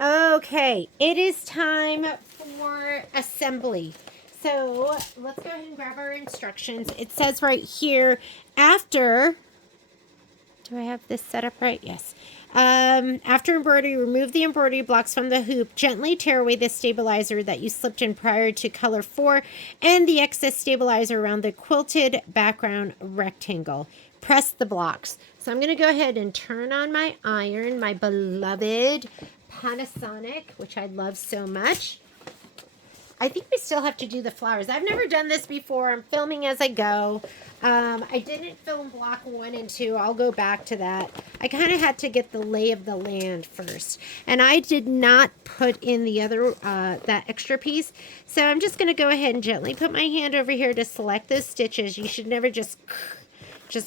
Okay, it is time for assembly. So let's go ahead and grab our instructions. It says right here, after, do I have this set up right? Yes. After embroidery, remove the embroidery blocks from the hoop. Gently tear away the stabilizer that you slipped in prior to color 4 and the excess stabilizer around the quilted background rectangle. Press the blocks. So I'm going to go ahead and turn on my iron, my beloved Panasonic, which I love so much. I think we still have to do the flowers. I've never done this before. I'm filming as I go. I didn't film block 1 and 2. I'll go back to that. I kind of had to get the lay of the land first. And I did not put in the other, that extra piece. So I'm just going to go ahead and gently put my hand over here to select those stitches. You should never just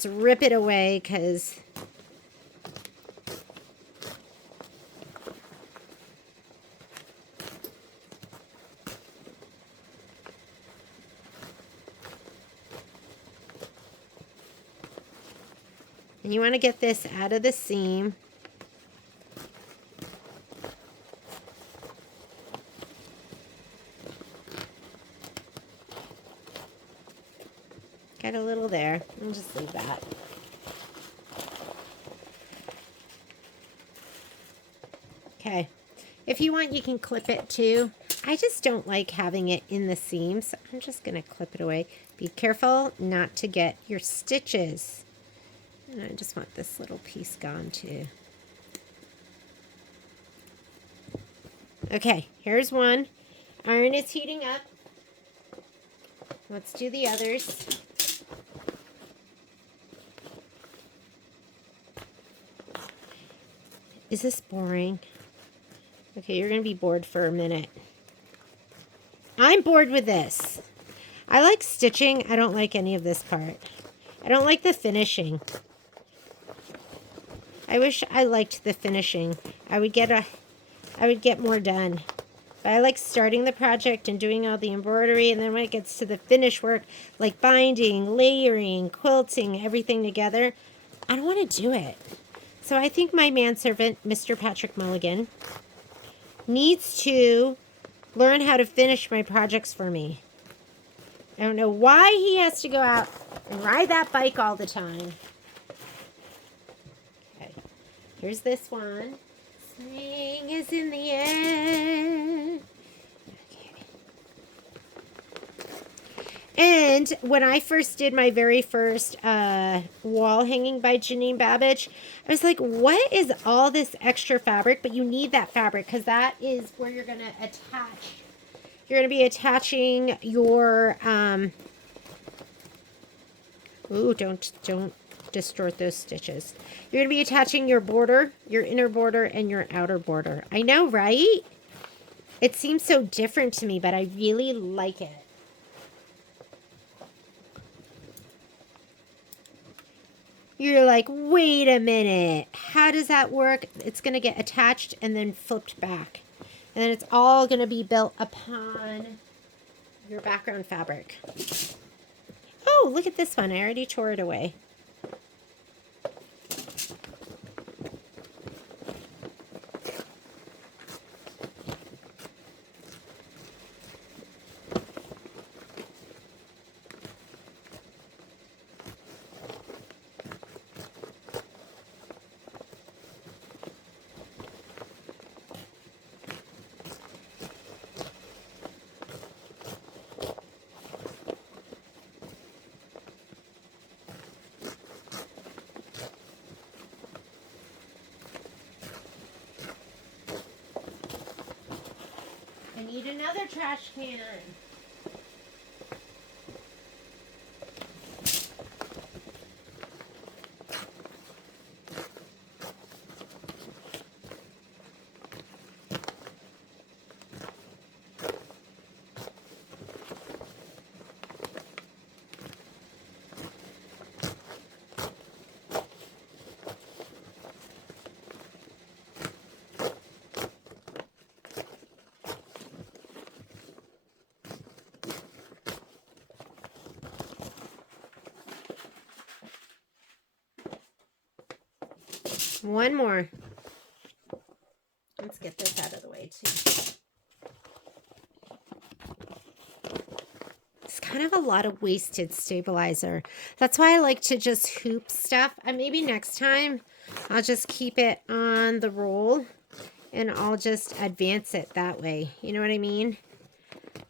rip it away because... And you want to get this out of the seam. Got a little there. I'll just leave that. Okay. If you want, you can clip it too. I just don't like having it in the seam, so I'm just going to clip it away. Be careful not to get your stitches. And I just want this little piece gone too. Okay, here's one. Iron is heating up. Let's do the others. Is this boring? Okay, you're going to be bored for a minute. I'm bored with this. I like stitching. I don't like any of this part. I don't like the finishing. I wish I liked the finishing. I would get more done. But I like starting the project and doing all the embroidery, and then when it gets to the finish work, like binding, layering, quilting, everything together, I don't want to do it. So I think my manservant, Mr. Patrick Mulligan, needs to learn how to finish my projects for me. I don't know why he has to go out and ride that bike all the time. Okay, here's this one. Spring is in the air. Okay. And when I first did my very first wall hanging by Janine Babich, I was like, what is all this extra fabric? But you need that fabric because that is where you're going to attach. You're going to be attaching your, ooh, don't distort those stitches. You're going to be attaching your border, your inner border, and your outer border. I know, right? It seems so different to me, but I really like it. You're like, wait a minute. How does that work? It's going to get attached and then flipped back. And then it's all going to be built upon your background fabric. Oh, look at this one. I already tore it away. I need another trash can. One more. Let's get this out of the way too. It's kind of a lot of wasted stabilizer. That's why I like to just hoop stuff. And maybe next time I'll just keep it on the roll and I'll just advance it that way. You know what I mean?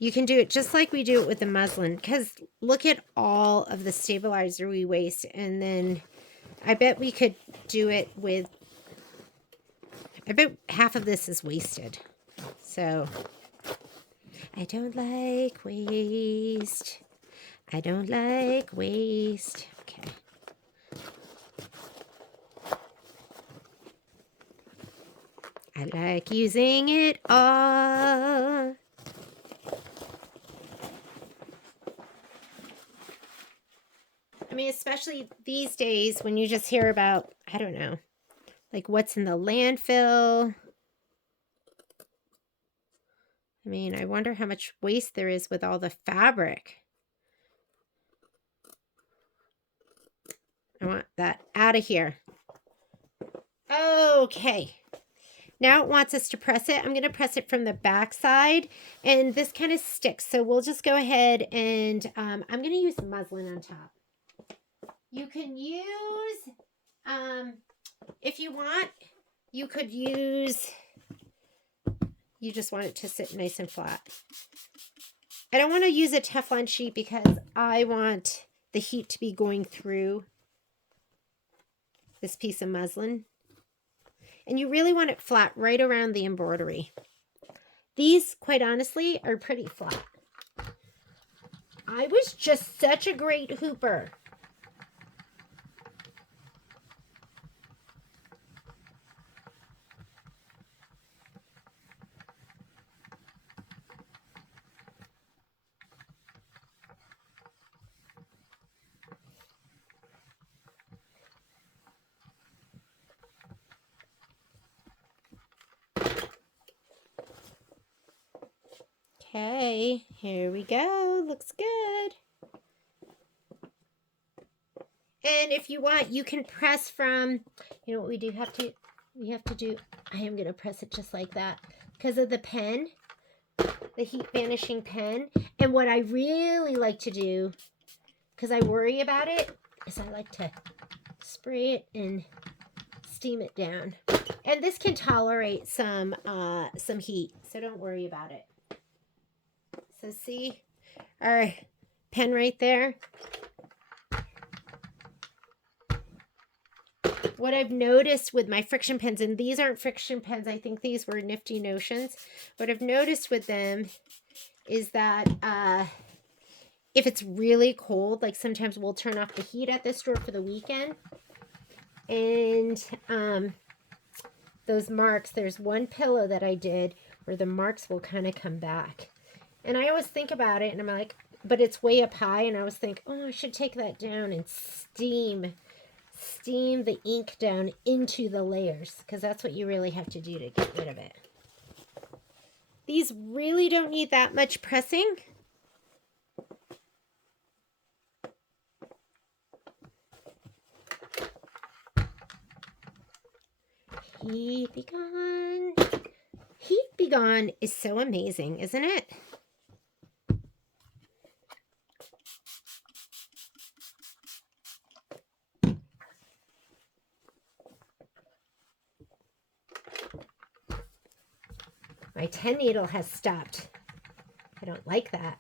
You can do it just like we do it with the muslin, because look at all of the stabilizer we waste. And then I bet we could do it with, I bet half of this is wasted. So I don't like waste. I don't like waste. Okay. I like using it all. I mean, especially these days when you just hear about, I don't know, like what's in the landfill. I mean, I wonder how much waste there is with all the fabric. I want that out of here. Okay. Now it wants us to press it. I'm going to press it from the back side, and this kind of sticks. So we'll just go ahead and I'm going to use muslin on top. You can use, if you want, you could use, you just want it to sit nice and flat. I don't want to use a Teflon sheet because I want the heat to be going through this piece of muslin. And you really want it flat right around the embroidery. These, quite honestly, are pretty flat. I was just such a great hooper. Okay, here we go. Looks good. And if you want, you can press from, you know what we have to do, I am going to press it just like that because of the pen, the heat vanishing pen. And what I really like to do, because I worry about it, is I like to spray it and steam it down. And this can tolerate some heat, so don't worry about it. So see our pen right there? What I've noticed with my friction pens, and these aren't friction pens, I think these were Nifty Notions. What I've noticed with them is that if it's really cold, like sometimes we'll turn off the heat at the store for the weekend. And those marks, there's one pillow that I did where the marks will kind of come back. And I always think about it, and I'm like, but it's way up high, and I always think, oh, I should take that down and steam the ink down into the layers, because that's what you really have to do to get rid of it. These really don't need that much pressing. Heat be gone. Heat be gone is so amazing, isn't it? My 10 needle has stopped. I don't like that.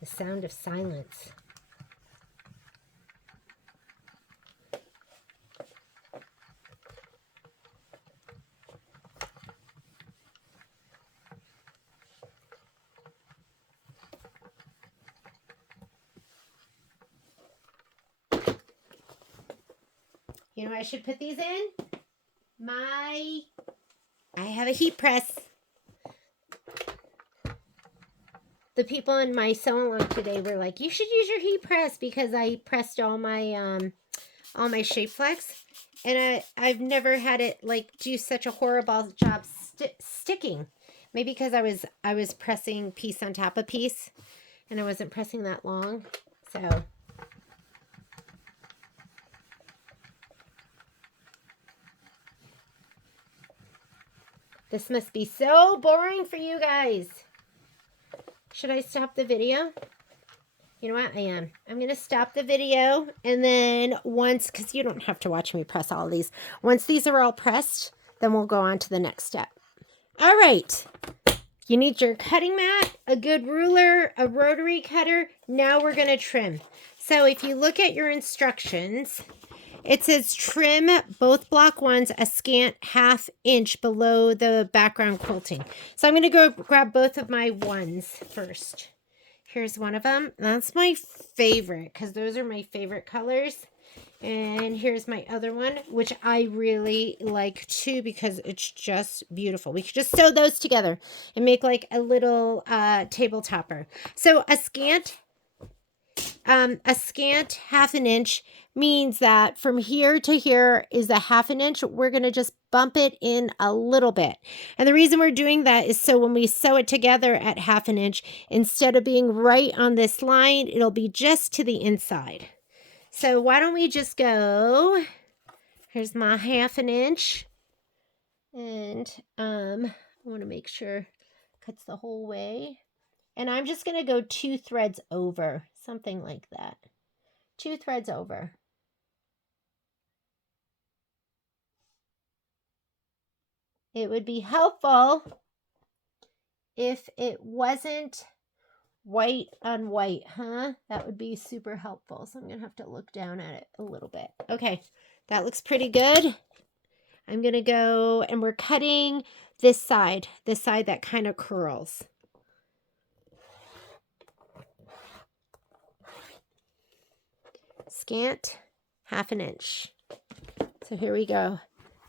The sound of silence. You know, I should put these in. I have a heat press. The people in my sew-along today were like, you should use your heat press, because I pressed all my shape flex, and I've never had it like do such a horrible job sticking. Maybe because I was pressing piece on top of piece, and I wasn't pressing that long, so. This must be so boring for you guys. Should I stop the video? You know what? I am. I'm going to stop the video. And then once, because you don't have to watch me press all these. Once these are all pressed, then we'll go on to the next step. All right. You need your cutting mat, a good ruler, a rotary cutter. Now we're going to trim. So if you look at your instructions, it says trim both block ones a scant 1/2 inch below the background quilting. So I'm going to go grab both of my ones first. Here's one of them. That's my favorite because those are my favorite colors. And here's my other one, which I really like too because it's just beautiful. We could just sew those together and make like a little table topper. So a scant 1/2 inch means that from here to here is a 1/2 inch. We're going to just bump it in a little bit. And the reason we're doing that is so when we sew it together at 1/2 inch, instead of being right on this line, it'll be just to the inside. So why don't we just go, here's my 1/2 inch. And I want to make sure it cuts the whole way. And I'm just going to go 2 threads over, something like that. 2 threads over. It would be helpful if it wasn't white on white, huh? That would be super helpful. So I'm going to have to look down at it a little bit. Okay, that looks pretty good. I'm going to go, and we're cutting this side that kind of curls. Scant 1/2 inch. So here we go.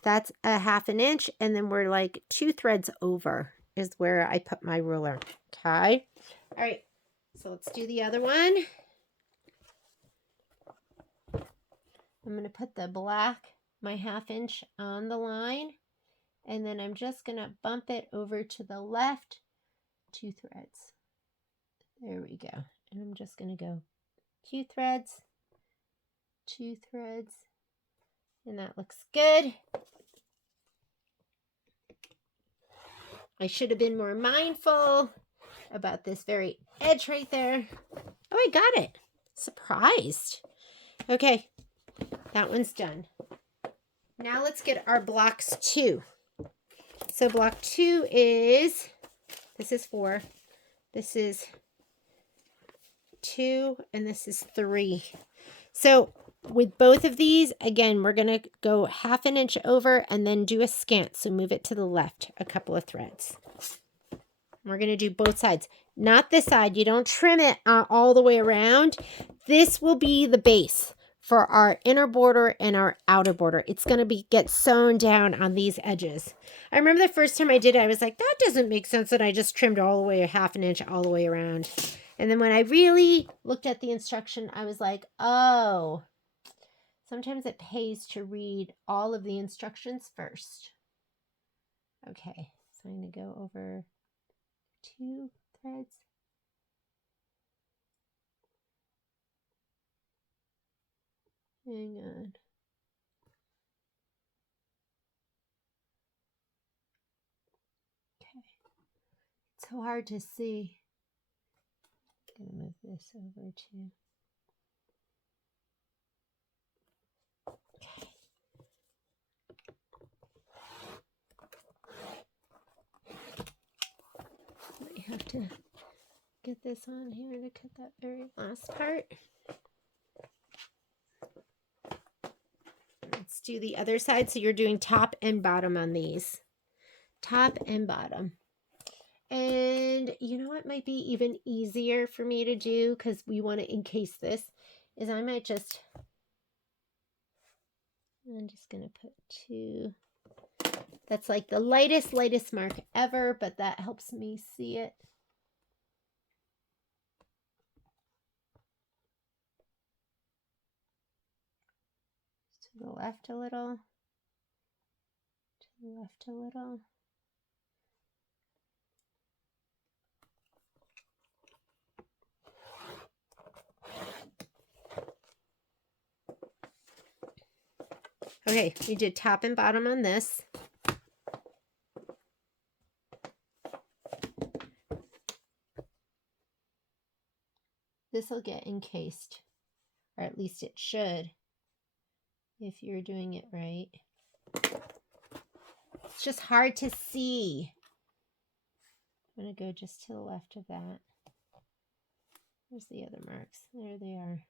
That's a 1/2 inch, and then we're like 2 threads over is where I put my ruler. Okay. All right. So let's do the other one. I'm going to put the black, my 1/2 inch on the line, and then I'm just going to bump it over to the left 2 threads. There we go. And I'm just going to go 2 threads, 2 threads, and that looks good. I should have been more mindful about this very edge right there. Oh, I got it. Surprised. Okay, that one's done. Now let's get our blocks 2. So block 2 is, this is 4, this is 2, and this is 3. So with both of these, again, we're going to go 1/2 inch over and then do a scant. So move it to the left a couple of threads. We're going to do both sides, not this side. You don't trim it all the way around. This will be the base for our inner border and our outer border. It's going to get sewn down on these edges. I remember the first time I did it, I was like, that doesn't make sense that I just trimmed all the way 1/2 inch all the way around. And then when I really looked at the instruction, I was like, oh, sometimes it pays to read all of the instructions first. Okay, so I'm going to go over 2 threads. Hang on. Okay. It's so hard to see. I'm going to move this over too. Okay. I have to get this on here to cut that very last part. Let's do the other side. So you're doing top and bottom on these. Top and bottom. And you know what might be even easier for me to do, because we want to encase this, is I might just, I'm just going to put 2. That's like the lightest mark ever, but that helps me see it. To the left a little. To the left a little. Okay, we did top and bottom on this. this will get encased, or at least it should if you're doing it right. It's just hard to see. I'm going to go just to the left of that. Where's the other marks? There they are.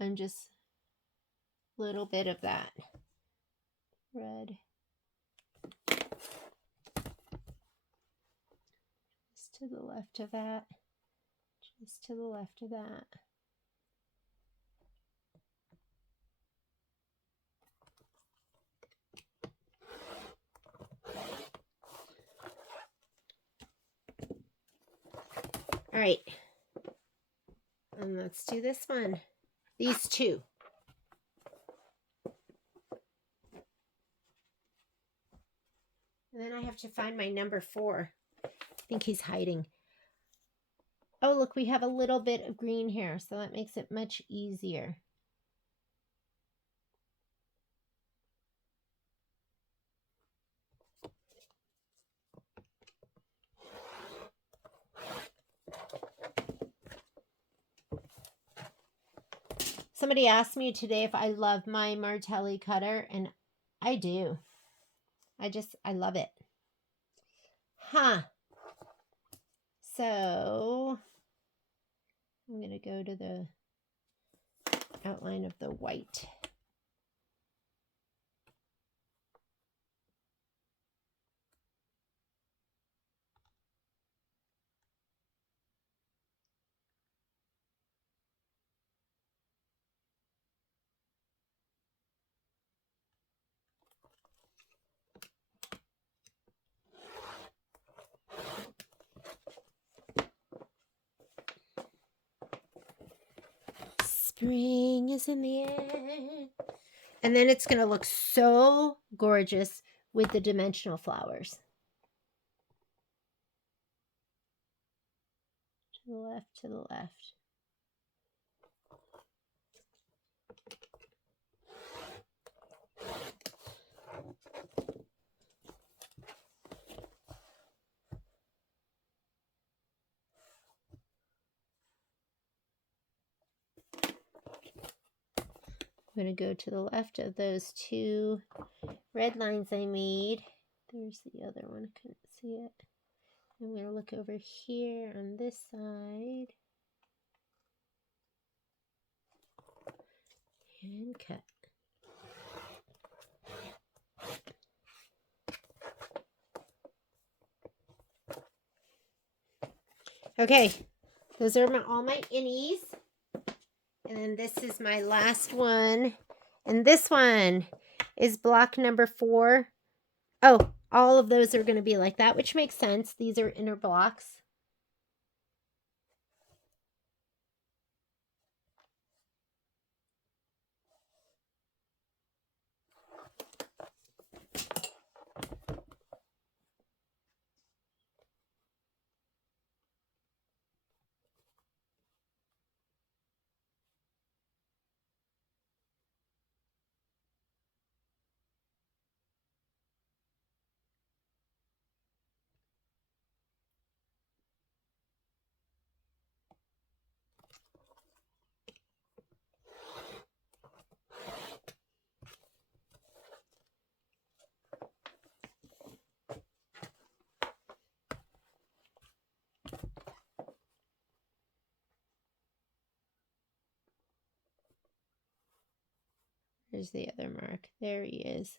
And just a little bit of that red. Just to the left of that. Just to the left of that. All right. And let's do this one. These two. And then I have to find my number 4. I think he's hiding. Oh, look, we have a little bit of green here, so that makes it much easier. Somebody asked me today if I love my Martelli cutter, and I do. I love it. Huh. So I'm going to go to the outline of the white. Spring is in the air. And then it's going to look so gorgeous with the dimensional flowers. To the left, to the left. I'm going to go to the left of those 2 red lines I made. There's the other one. I couldn't see it. I'm going to look over here on this side. And cut. Okay, those are all my innies. And then this is my last one. And this one is block number 4. Oh, all of those are going to be like that, which makes sense. These are inner blocks. There's the other mark. There he is.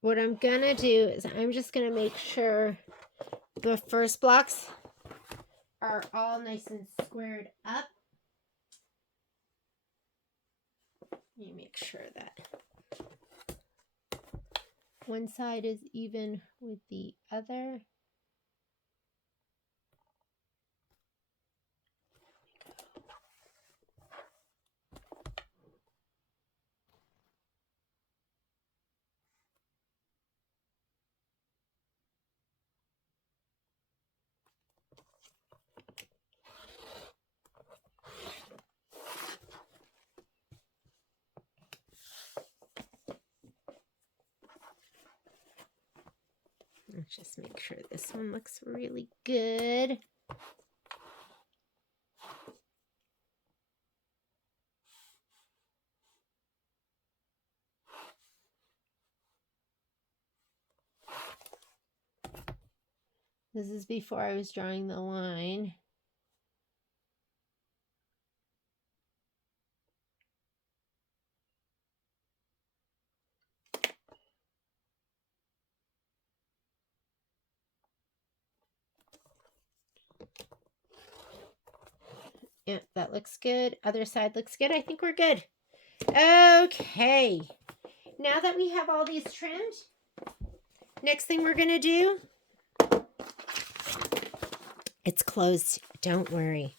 What I'm going to do is I'm just going to make sure the first blocks are all nice and squared up. You make sure that one side is even with the other. Let's just make sure this one looks really good. This is before I was drawing the line. Yeah, that looks good. Other side looks good. I think we're good. Okay. Now that we have all these trimmed, next thing we're going to do, it's closed. Don't worry.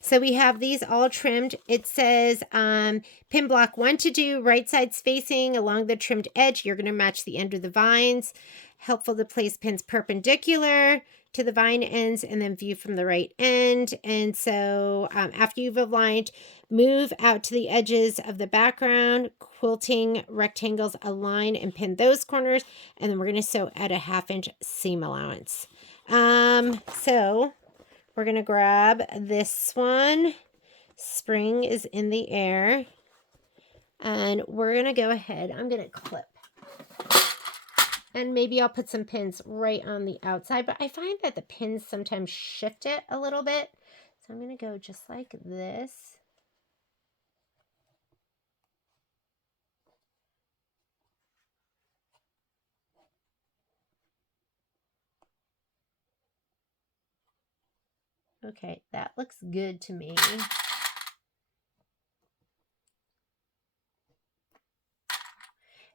So we have these all trimmed. It says pin block 1 to do, right side spacing along the trimmed edge. You're going to match the end of the vines. Helpful to place pins perpendicular to the vine ends and then view from the right end. And so after you've aligned, move out to the edges of the background, quilting rectangles, align and pin those corners. And then we're going to sew at a 1/2 inch seam allowance. So we're going to grab this one. Spring is in the air. And we're going to go ahead. I'm going to clip. And maybe I'll put some pins right on the outside. But I find that the pins sometimes shift it a little bit. So I'm going to go just like this. Okay, that looks good to me.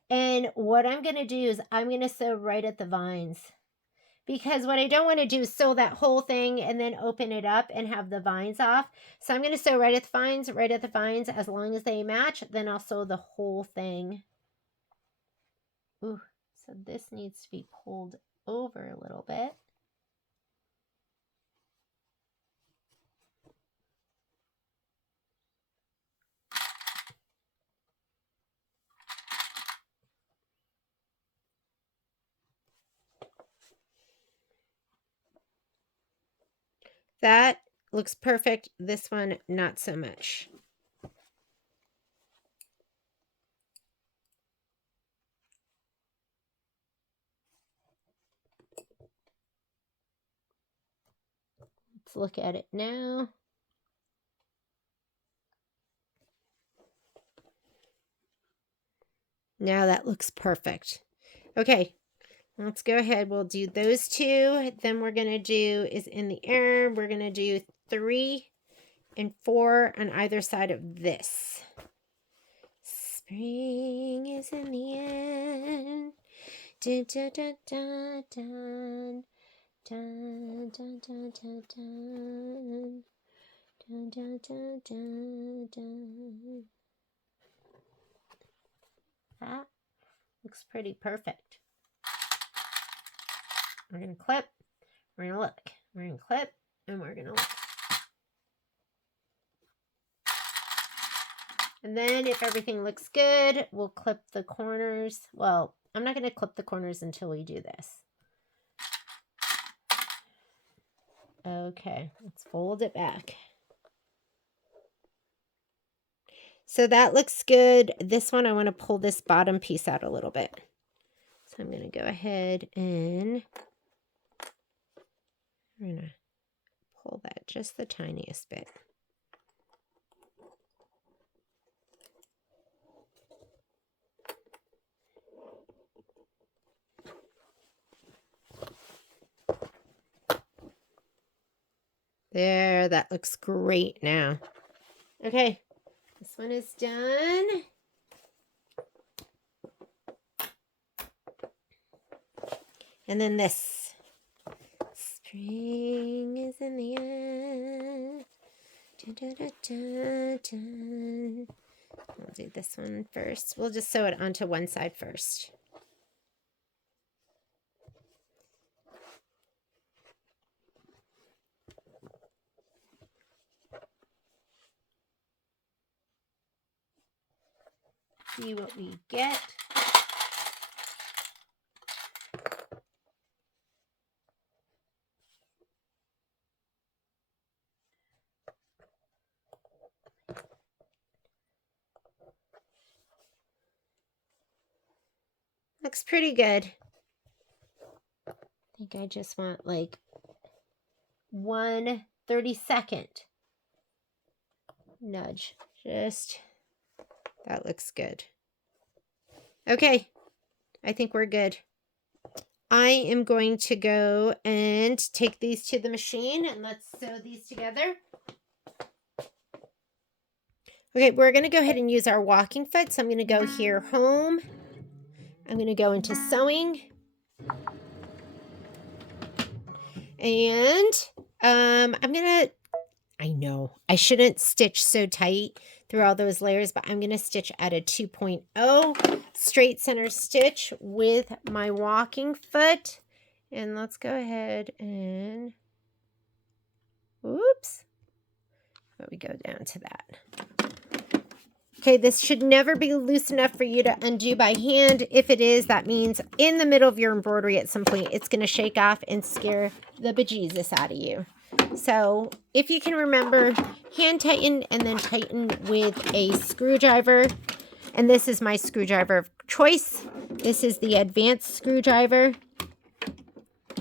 And what I'm going to do is I'm going to sew right at the vines. Because what I don't want to do is sew that whole thing and then open it up and have the vines off. So I'm going to sew right at the vines. As long as they match, then I'll sew the whole thing. Ooh, so this needs to be pulled over a little bit. That looks perfect. This one, not so much. Let's look at it now. Now that looks perfect. Okay, let's go ahead. We'll do those two. Then we're going to do is in the air. We're going to do 3 and 4 on either side of this. Spring is in the air. Dun, dun, dun, dun, dun. Dun, dun, dun, dun, dun. Dun, dun, dun, dun, dun. That looks pretty perfect. We're going to clip. We're going to look. We're going to clip. And we're going to look. And then if everything looks good, we'll clip the corners. Well, I'm not going to clip the corners until we do this. Okay, let's fold it back. So that looks good. This one, I want to pull this bottom piece out a little bit. So I'm going to go ahead and I'm going to pull that just the tiniest bit. There, that looks great now. Okay, this one is done. And then this. Spring is in the air. Dun, dun, dun, dun, dun. We'll do this one first. We'll just sew it onto one side first. See what we get. Looks pretty good. I think I just want like 1/32 nudge. That looks good. Okay, I think we're good. I am going to go and take these to the machine and let's sew these together. Okay, we're going to go ahead and use our walking foot. So I'm going to go here, home. I'm going to go into sewing. And I'm going to, I know I shouldn't stitch so tight through all those layers, but I'm going to stitch at a 2.0 straight center stitch with my walking foot. And let's go ahead and, oops, let me go down to that. Okay, this should never be loose enough for you to undo by hand. If it is, that means in the middle of your embroidery at some point, it's going to shake off and scare the bejesus out of you. So if you can remember, hand tighten and then tighten with a screwdriver. And this is my screwdriver of choice. This is the advanced screwdriver.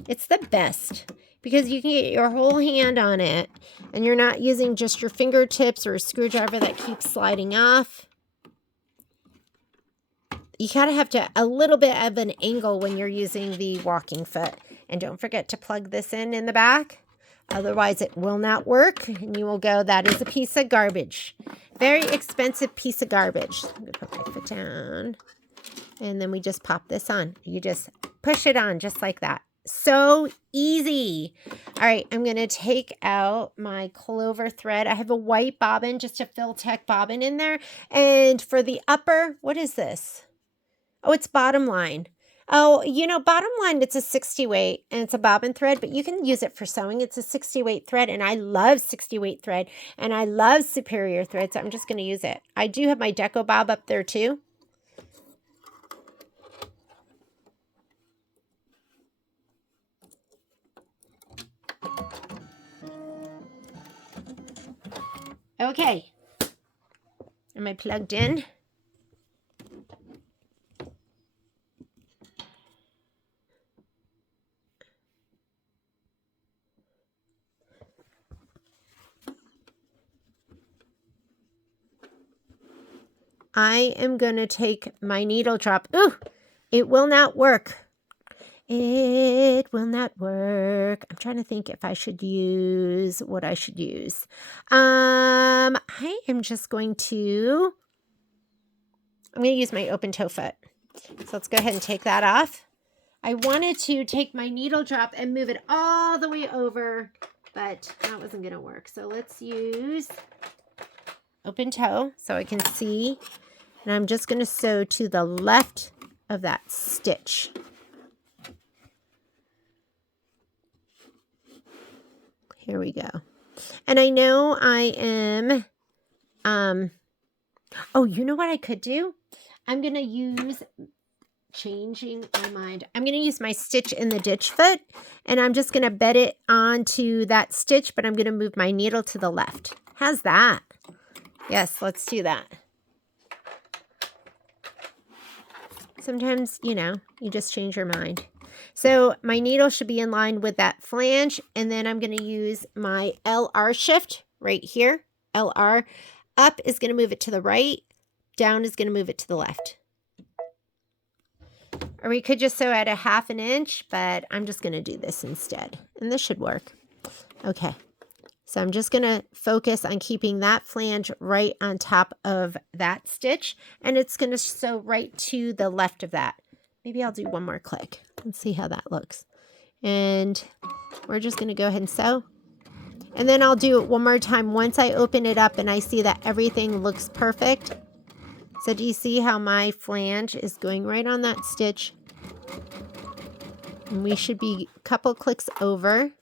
It's the best because you can get your whole hand on it and you're not using just your fingertips or a screwdriver that keeps sliding off. You kind of have to a little bit of an angle when you're using the walking foot. And don't forget to plug this in the back. Otherwise, it will not work and you will go, that is a piece of garbage. Very expensive piece of garbage. I'm going to put my foot down. And then we just pop this on. You just push it on just like that. So easy. All right, I'm going to take out my clover thread. I have a white bobbin, just a Fill-Tech bobbin in there. And for the upper, what is this? Oh, it's bottom line. Oh, you know, bottom line, it's a 60 weight and it's a bobbin thread, but you can use it for sewing. It's a 60 weight thread and I love 60 weight thread and I love superior thread. So I'm just going to use it. I do have my Deco Bob up there too. Okay. Am I plugged in? I am going to take my needle drop. Ooh, it will not work. It will not work. I'm trying to think if I should use what I should use. I am just going to, I'm going to use my open toe foot. So let's go ahead and take that off. I wanted to take my needle drop and move it all the way over, but that wasn't going to work. So let's use open toe so I can see. And I'm just going to sew to the left of that stitch. Here we go. And I know I am, oh, you know what I could do? I'm going to use, changing my mind, I'm going to use my stitch in the ditch foot, and I'm just going to bed it onto that stitch, but I'm going to move my needle to the left. How's that? Yes, let's do that. Sometimes, you know, you just change your mind. So my needle should be in line with that flange, and then I'm going to use my LR shift right here. LR. Up is going to move it to the right. Down is going to move it to the left. Or we could just sew at a 1/2 inch, but I'm just going to do this instead. And this should work. Okay. So I'm just going to focus on keeping that flange right on top of that stitch. And it's going to sew right to the left of that. maybe I'll do one more click. Let's see how that looks. And we're just going to go ahead and sew. And then I'll do it one more time once I open it up and I see that everything looks perfect. So do you see how my flange is going right on that stitch? And we should be a couple clicks over.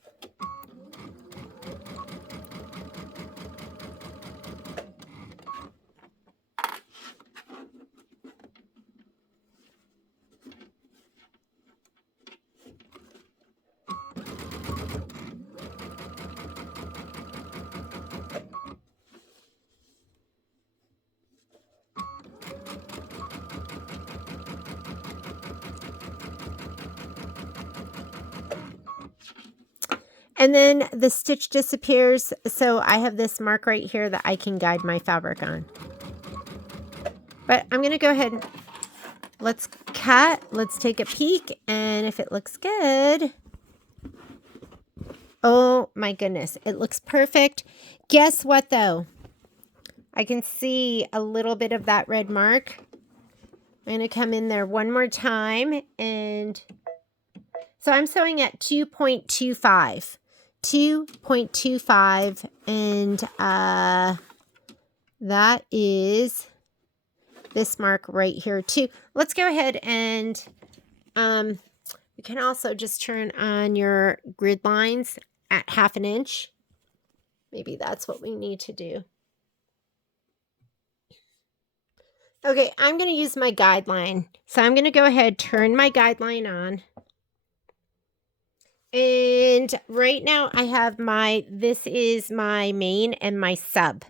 And then the stitch disappears, so I have this mark right here that I can guide my fabric on. But I'm going to go ahead and let's cut, let's take a peek, and if it looks good, oh my goodness, it looks perfect. Guess what though? I can see a little bit of that red mark. I'm going to come in there one more time, and so I'm sewing at 2.25. 2.25, and that is this mark right here too. Let's go ahead and you can also just turn on your grid lines at 1/2 inch. Maybe that's what we need to do. Okay, I'm going to use my guideline. So I'm going to go ahead, turn my guideline on. And right now I have this is my main and my sub.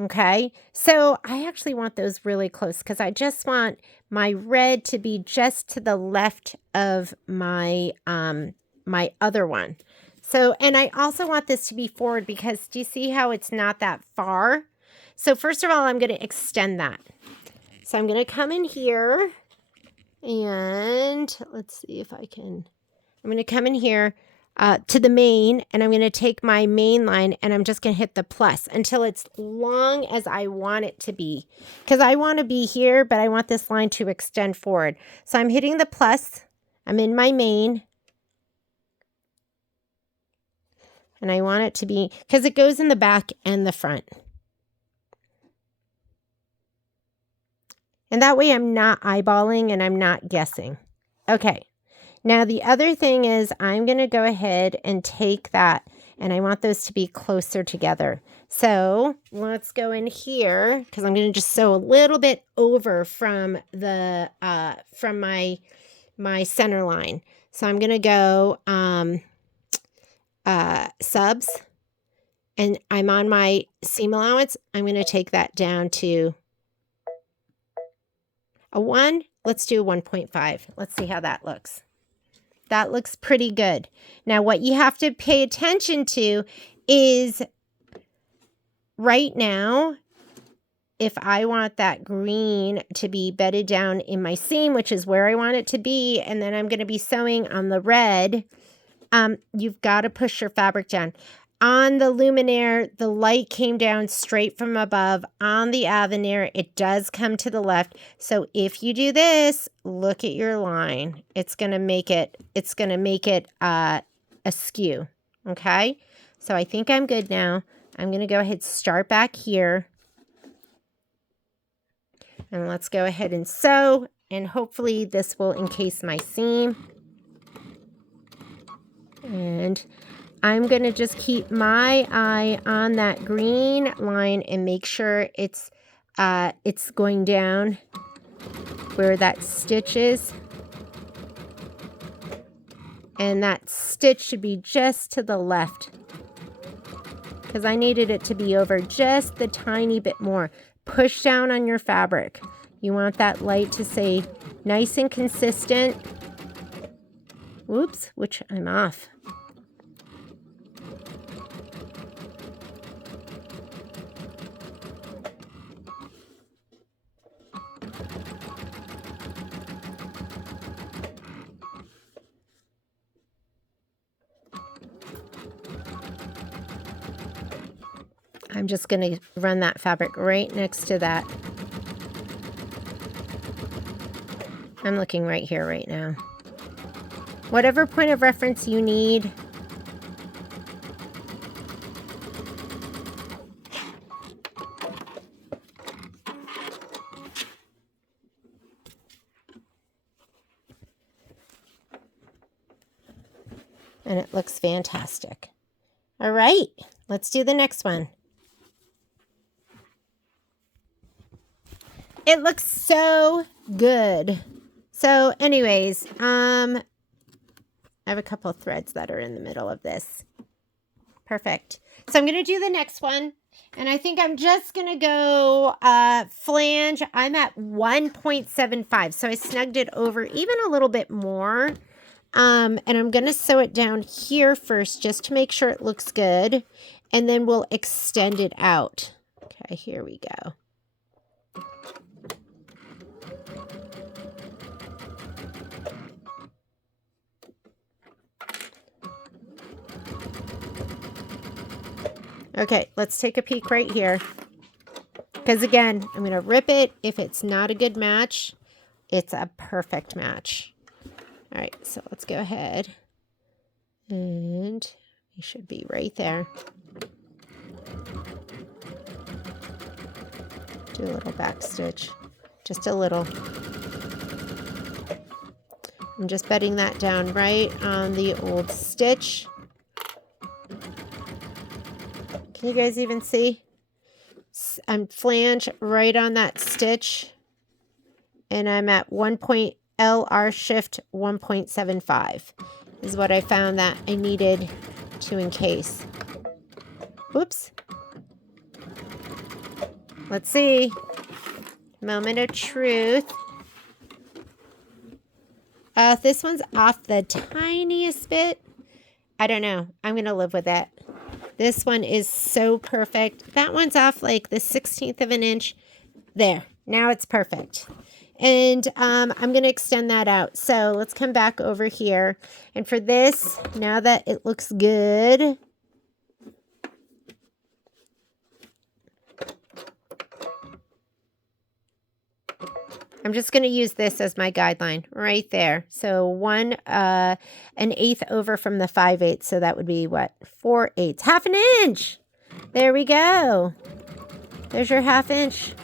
Okay, so I actually want those really close because I just want my red to be just to the left of my my other one. So, and I also want this to be forward because do you see how it's not that far? So first of all, I'm going to extend that. So I'm going to come in here and let's see if I can. I'm going to come in here to the main, and I'm going to take my main line and I'm just going to hit the plus until it's long as I want it to be, because I want to be here, but I want this line to extend forward. So I'm hitting the plus. I'm in my main, and I want it to be, because it goes in the back and the front. And that way I'm not eyeballing and I'm not guessing. Okay. Now, the other thing is I'm going to go ahead and take that, and I want those to be closer together. So let's go in here because I'm going to just sew a little bit over from the from my center line. So I'm going to go subs, and I'm on my seam allowance. I'm going to take that down to a 1. Let's do a 1.5. Let's see how that looks. That looks pretty good. Now, what you have to pay attention to is right now, if I want that green to be bedded down in my seam, which is where I want it to be, and then I'm going to be sewing on the red, you've got to push your fabric down. On the luminaire, the light came down straight from above. On the Avenir, it does come to the left. So if you do this, look at your line. It's going to make it askew. Okay? So I think I'm good now. I'm going to go ahead and start back here. And let's go ahead and sew. And hopefully this will encase my seam. And I'm going to just keep my eye on that green line and make sure it's going down where that stitch is. And that stitch should be just to the left, because I needed it to be over just the tiny bit more. Push down on your fabric. You want that light to stay nice and consistent. Whoops, which I'm off. I'm just going to run that fabric right next to that. I'm looking right here right now. Whatever point of reference you need. And it looks fantastic. All right, let's do the next one. It looks so good. So anyways, I have a couple of threads that are in the middle of this. Perfect. So I'm going to do the next one. And I think I'm just going to go flange. I'm at 1.75. So I snugged it over even a little bit more. And I'm going to sew it down here first just to make sure it looks good. And then we'll extend it out. Okay, here we go. Okay, let's take a peek right here. Because again, I'm going to rip it. If it's not a good match, it's a perfect match. All right, so let's go ahead. And you should be right there. Do a little back stitch. Just a little. I'm just bedding that down right on the old stitch. Can you guys even see? I'm flange right on that stitch. And I'm at 1.LR shift 1.75 is what I found that I needed to encase. Oops. Let's see. Moment of truth. This one's off the tiniest bit. I don't know. I'm going to live with it. This one is so perfect. That one's off like the 16th of an inch. There. Now it's perfect. And I'm going to extend that out. So let's come back over here. And for this, now that it looks good, I'm just going to use this as my guideline right there. So an eighth over from the 5/8. So that would be what? 4/8. Half an inch. There we go. There's your half inch.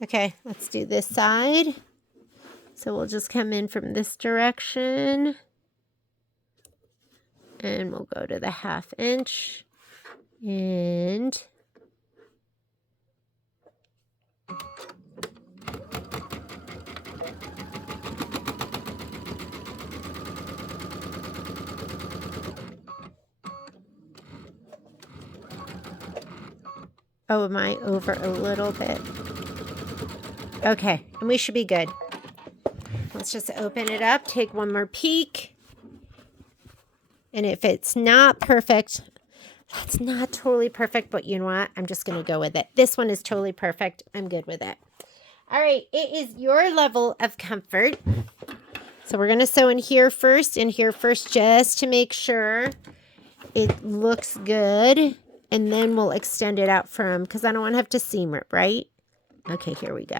Okay, let's do this side. So we'll just come in from this direction. And we'll go to the half inch. And oh, am I over a little bit? Okay, and we should be good. Let's just open it up, take one more peek. And if it's not perfect, that's not totally perfect, but you know what? I'm just going to go with it. This one is totally perfect. I'm good with it. All right, it is your level of comfort. So we're going to sew in here first, just to make sure it looks good. And then we'll extend it out from, because I don't want to have to seam rip, right? Okay, here we go.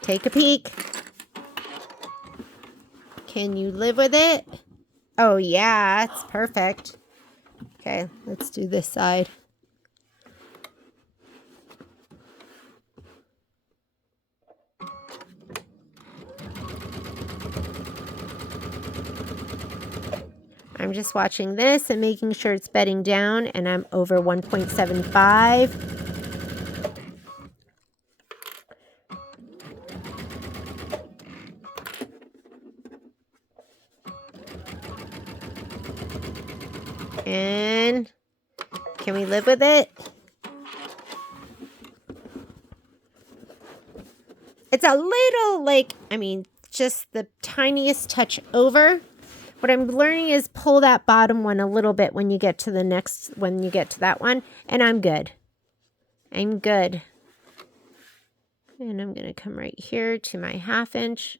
Take a peek. Can you live with it? Oh yeah, it's perfect. Okay, let's do this side. I'm just watching this and making sure it's bedding down, and I'm over 1.75. And can we live with it? It's a little just the tiniest touch over. what I'm learning is pull that bottom one a little bit when you get to the next, when you get to that one, and I'm good. I'm good. And I'm going to come right here to my 1/2 inch.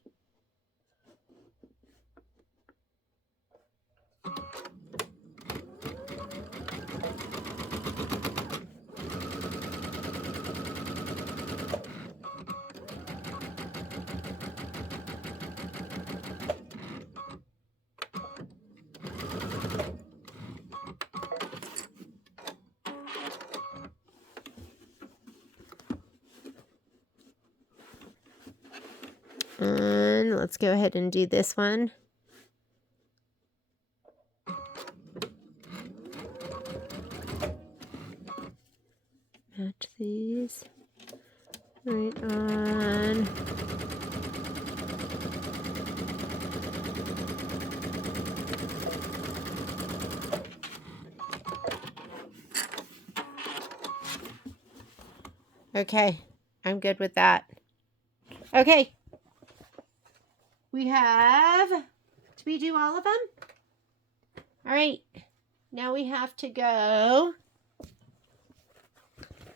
And let's go ahead and do this one. Match these right on. Okay, I'm good with that. Okay. We have, did we do all of them? All right, now we have to go,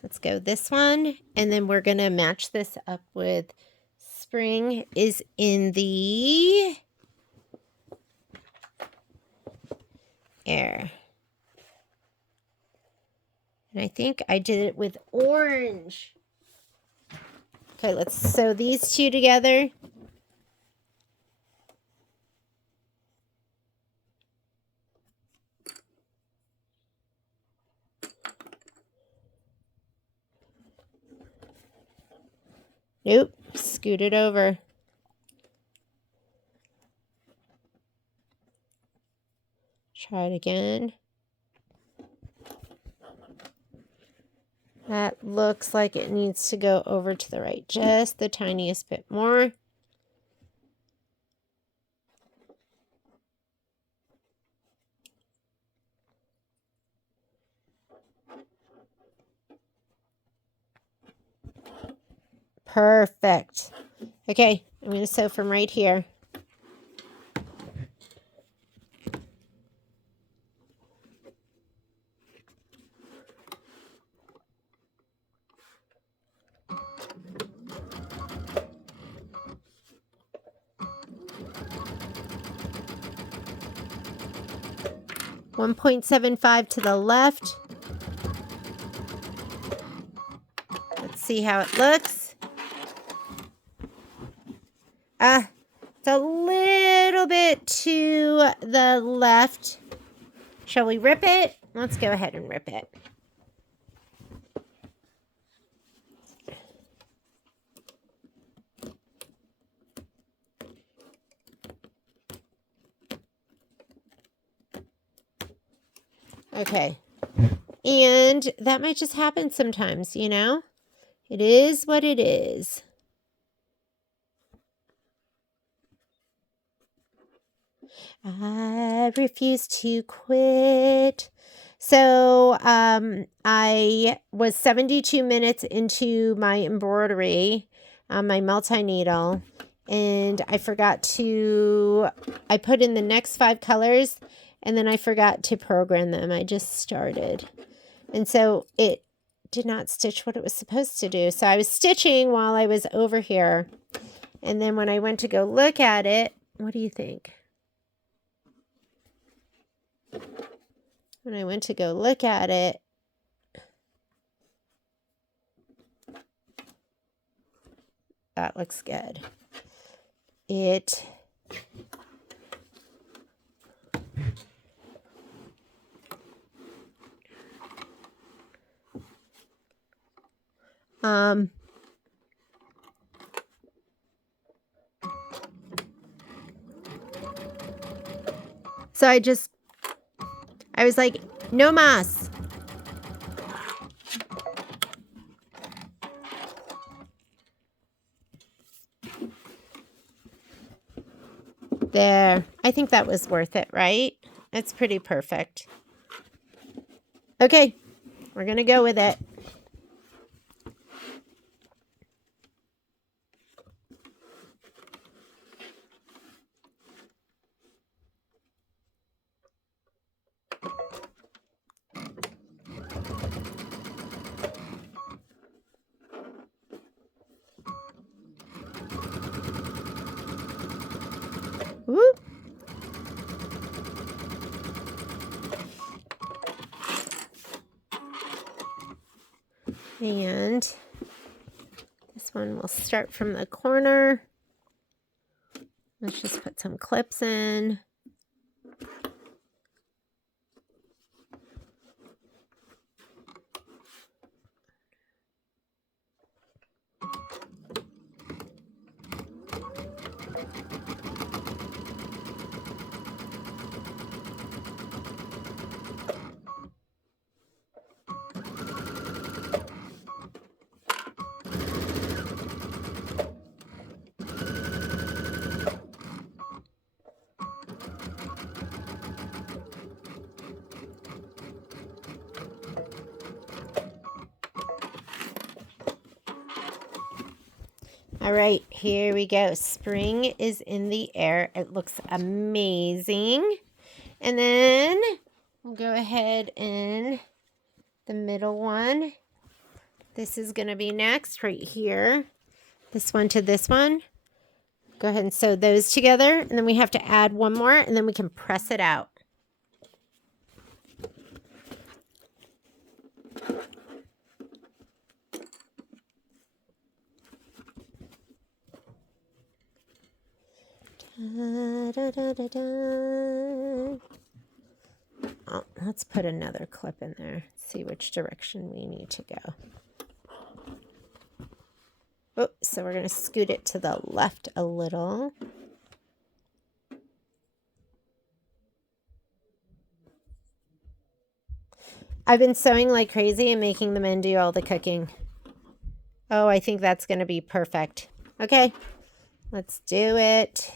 let's go this one, and then we're gonna match this up with spring is in the air. And I think I did it with orange. Okay, let's sew these two together. Nope, scoot it over. Try it again. That looks like it needs to go over to the right just the tiniest bit more. Perfect. Okay, I'm going to sew from right here. .75 to the left. Let's see how it looks. It's a little bit to the left. Shall we rip it? Let's go ahead and rip it. Okay. And that might just happen sometimes, you know? It is what it is. I refuse to quit. So I was 72 minutes into my embroidery on my multi-needle, and I forgot to, I put in the next 5 colors, and then I forgot to program them. I just started. And so it did not stitch what it was supposed to do. So I was stitching while I was over here. And then when I went to go look at it, what do you think? When I went to go look at it, that looks good. It so I was like, no mas. There. I think that was worth it, right? It's pretty perfect. Okay, we're going to go with it. Whoop. And this one will start from the corner. Let's just put some clips in. All right, here we go. Spring is in the air. It looks amazing. And then we'll go ahead and the middle one. This is going to be next right here. This one to this one. Go ahead and sew those together. And then we have to add one more and then we can press it out. Da, da, da, da. Oh, let's put another clip in there. See which direction we need to go. Oh, so we're going to scoot it to the left a little. I've been sewing like crazy and making the men do all the cooking. Oh, I think that's going to be perfect. Okay, let's do it.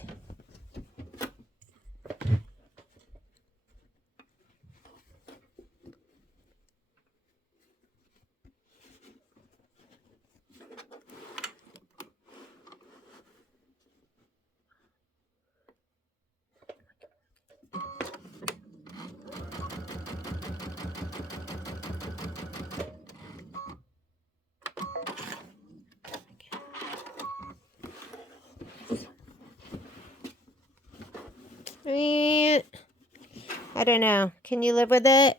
I don't know. Can you live with it?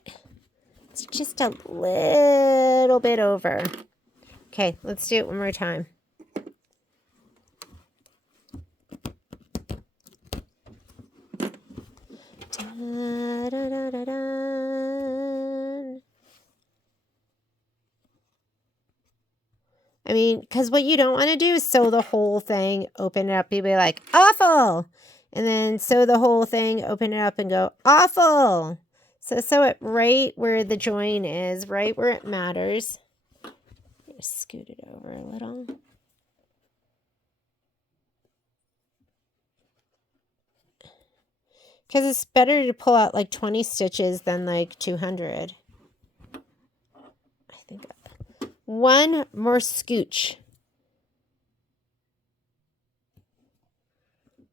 It's just a little bit over. Okay, let's do it one more time. Da, da, da, da, da. I mean, because what you don't want to do is sew the whole thing, open it up, you'll be like, awful. And then sew the whole thing, open it up and go, awful. So sew it right where the join is, right where it matters. Just scoot it over a little. Because it's better to pull out like 20 stitches than like 200. I think one more scooch.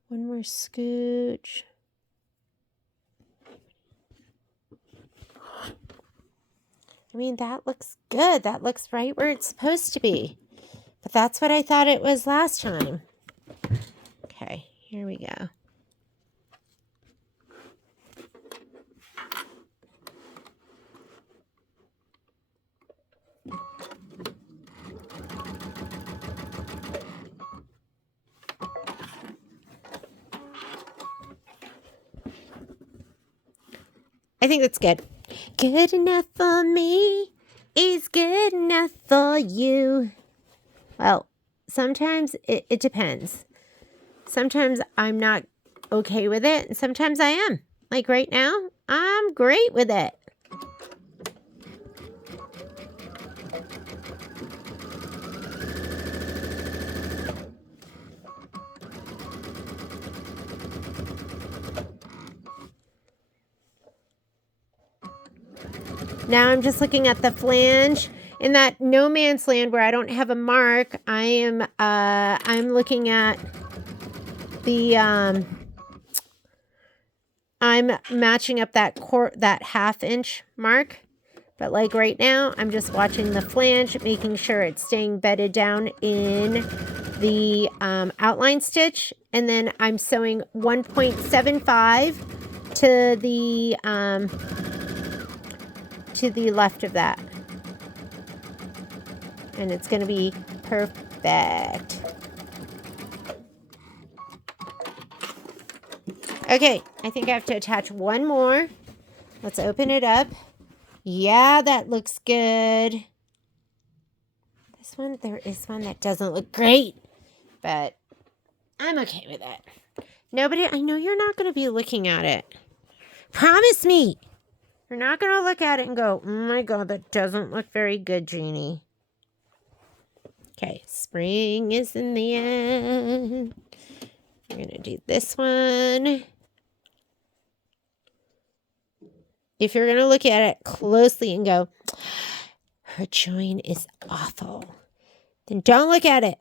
One more scooch. I mean, that looks good. That looks right where it's supposed to be. But that's what I thought it was last time. Okay, here we go. I think that's good. Good enough for me is good enough for you. Well, sometimes it depends. Sometimes I'm not okay with it, and sometimes I am. Like right now, I'm great with it. Now I'm just looking at the flange. In that no man's land where I don't have a mark, I'm looking at the I'm matching up that 1/2 inch mark But like right now, I'm just watching the flange, making sure it's staying bedded down in the outline stitch. And then I'm sewing 1.75 to the left of that. And it's going to be perfect. Okay, I think I have to attach one more. Let's open it up. Yeah, that looks good. This one, there is one that doesn't look great, but I'm okay with it. Nobody, I know you're not going to be looking at it. Promise me. You're not going to look at it and go, oh my God, that doesn't look very good, Jeannie. Okay, spring is in the end. We're going to do this one. If you're going to look at it closely and go, her join is awful, then don't look at it.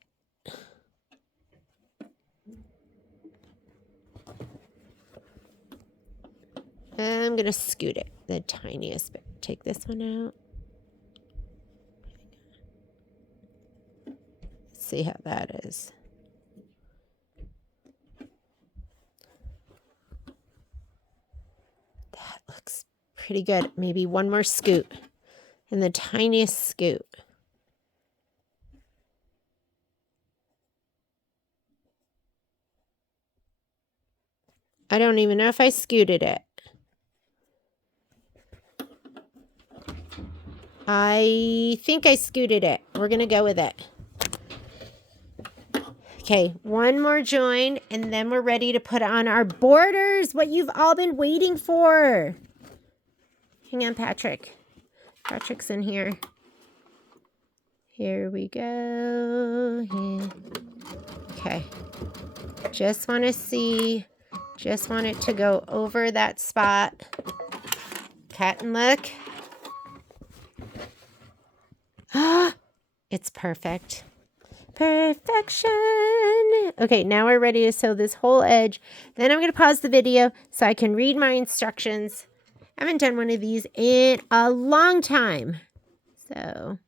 I'm going to scoot it the tiniest bit. Take this one out. Let's see how that is. That looks pretty good. Maybe one more scoot and the tiniest scoot. I don't even know if I scooted it. I think I scooted it. We're going to go with it. Okay, one more join, and then we're ready to put on our borders, what you've all been waiting for. Hang on, Patrick. Patrick's in here. Here we go. Okay. Just want to see. Just want it to go over that spot. Cut and look. Ah, it's perfect. Perfection. Okay, now we're ready to sew this whole edge. Then I'm going to pause the video so I can read my instructions. I haven't done one of these in a long time. So...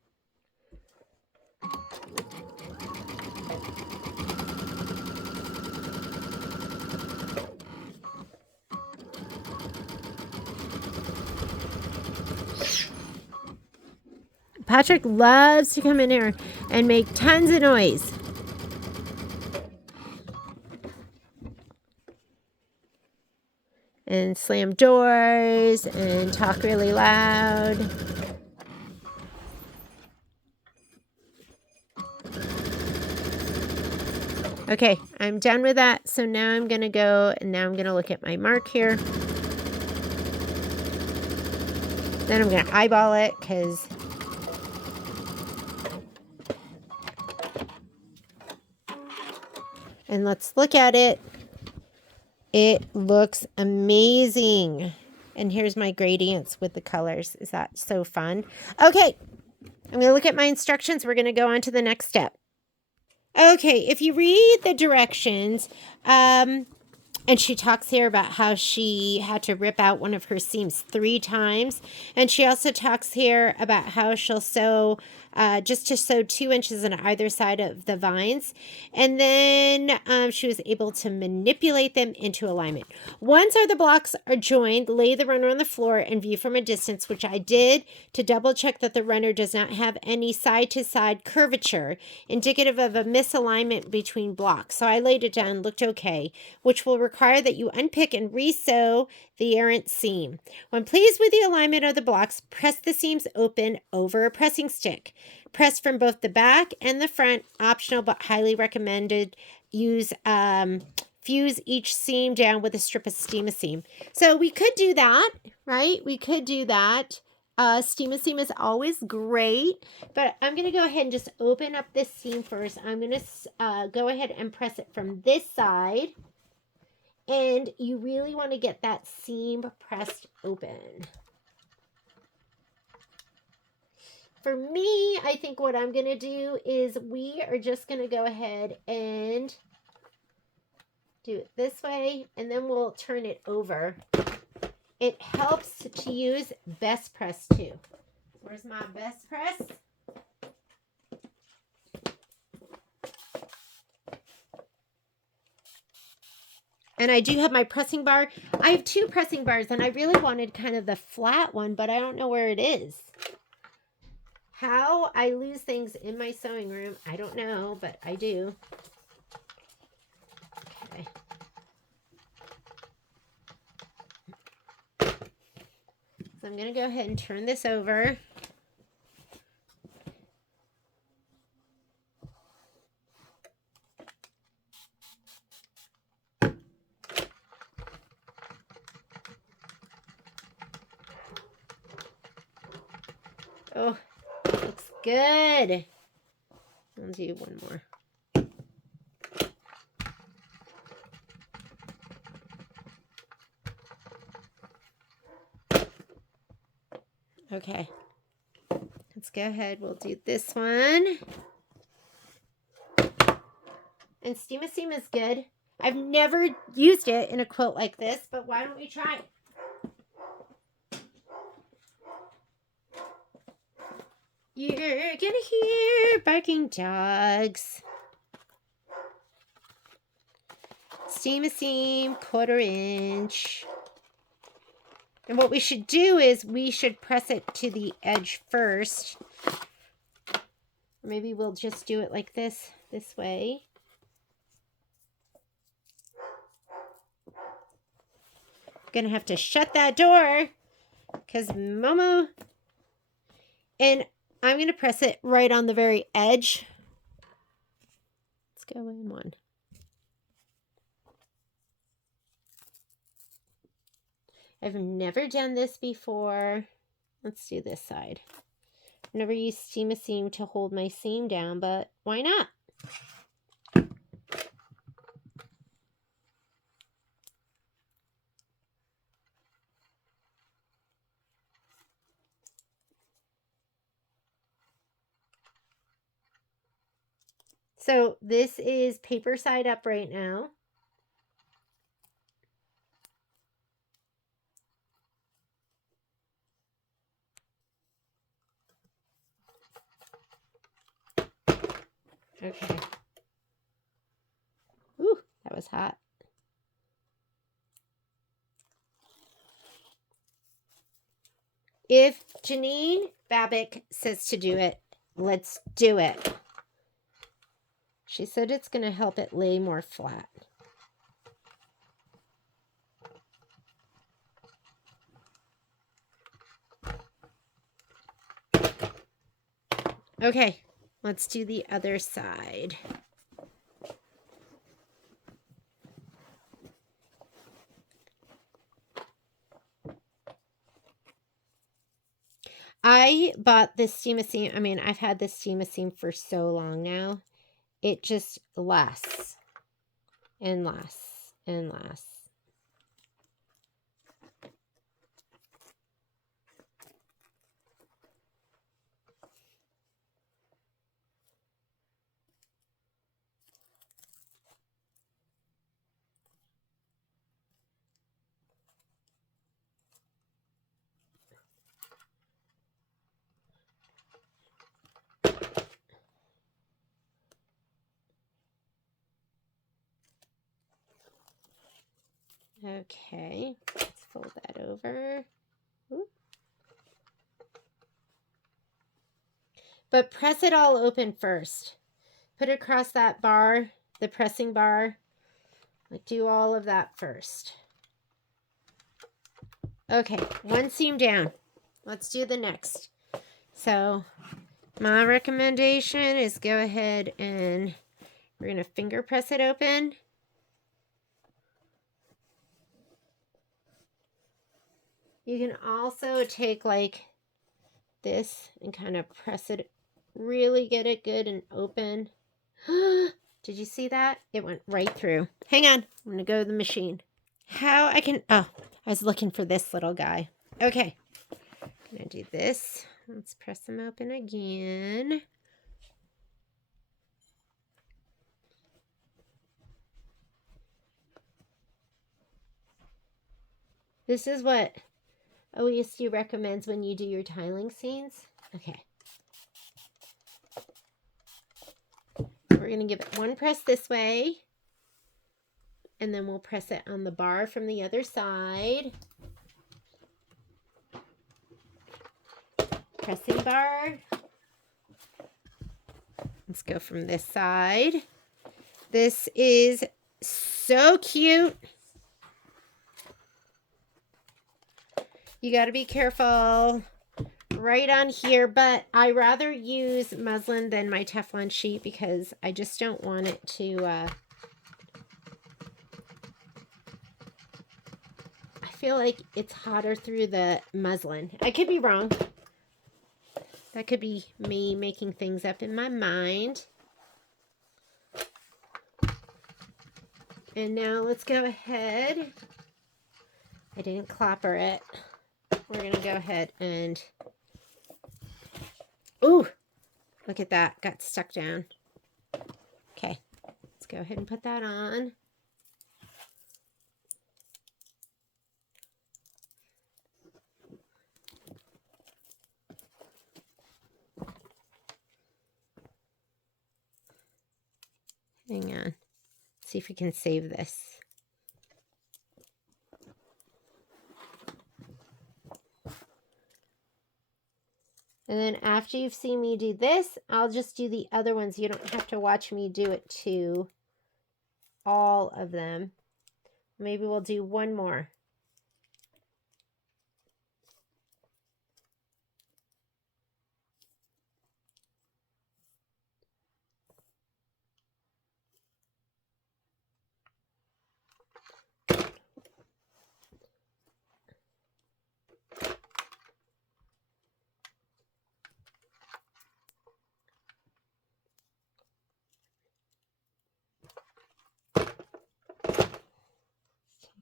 Patrick loves to come in here and make tons of noise. And slam doors and talk really loud. Okay, I'm done with that. So now I'm going to go and now I'm going to look at my mark here. Then I'm going to eyeball it because... And let's look at it. It looks amazing. And here's my gradients with the colors. Is that so fun? Okay, I'm going to look at my instructions. We're going to go on to the next step. Okay, if you read the directions, and she talks here about how she had to rip out one of her seams 3 times. And she also talks here about how she'll sew, just to sew 2 inches on either side of the vines. And then she was able to manipulate them into alignment. Once the blocks are joined, lay the runner on the floor and view from a distance, which I did to double check that the runner does not have any side-to-side curvature, indicative of a misalignment between blocks. So I laid it down, looked okay, which will require that you unpick and re-sew the errant seam. When pleased with the alignment of the blocks, press the seams open over a pressing stick. Press from both the back and the front, optional but highly recommended. Use fuse each seam down with a strip of steam-a-seam. So we could do that, right? We could do that. Steam-a-seam is always great, but I'm going to go ahead and just open up this seam first. I'm going to go ahead and press it from this side. And you really want to get that seam pressed open. For me, I think what I'm going to do is we are just going to go ahead and do it this way, and then we'll turn it over. It helps to use best press too. Where's my best press? And I do have my pressing bar. I have 2 pressing bars, and I really wanted kind of the flat one, but I don't know where it is. How I lose things in my sewing room, I don't know, but I do. Okay. So I'm going to go ahead and turn this over. Oh, looks good. I'll do one more. Okay. Let's go ahead. We'll do this one. And Steam-A-Seam is good. I've never used it in a quilt like this, but why don't we try it? You're gonna hear barking dogs. Steam-A-Seam, 1/4 inch. And what we should do is we should press it to the edge first. Or maybe we'll just do it like this way. Gonna have to shut that door because Momo, and I'm gonna press it right on the very edge. Let's go in one. I've never done this before. Let's do this side. I've never used Steam-A-Seam to hold my seam down, but why not? So this is paper side up right now. Okay. Ooh, that was hot. If Janine Babich says to do it, let's do it. She said it's going to help it lay more flat. Okay, let's do the other side. I bought this Steam-A-Seam. I mean, I've had this Steam-A-Seam for so long now. It just lasts and lasts and lasts. Okay, let's fold that over. Ooh. But press it all open first. Put it across that bar, the pressing bar. Like, do all of that first. Okay, one seam down. Let's do the next. So my recommendation is go ahead and we're going to finger press it open. You can also take like this and kind of press it, really get it good and open. Did you see that? It went right through. Hang on, I'm going to go to the machine. How I can, oh, I was looking for this little guy. Okay, I'm going to do this. Let's press them open again. This is what OESD recommends when you do your tiling scenes. Okay. We're going to give it one press this way. And then we'll press it on the bar from the other side. Pressing bar. Let's go from this side. This is so cute. You got to be careful right on here, but I rather use muslin than my Teflon sheet because I just don't want it to, I feel like it's hotter through the muslin. I could be wrong. That could be me making things up in my mind. And now let's go ahead. I didn't clapper it. We're going to go ahead and, ooh, look at that. Got stuck down. Okay, let's go ahead and put that on. Hang on. See if we can save this. And then after you've seen me do this, I'll just do the other ones. You don't have to watch me do it to all of them. Maybe we'll do one more.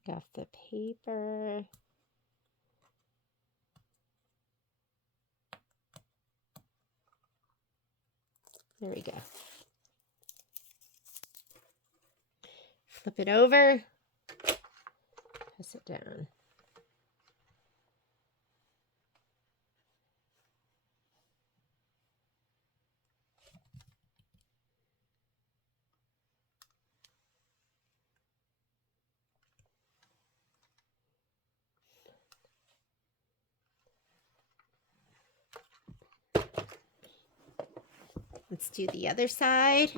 Take off the paper. There we go. Flip it over. Press it down. Let's do the other side.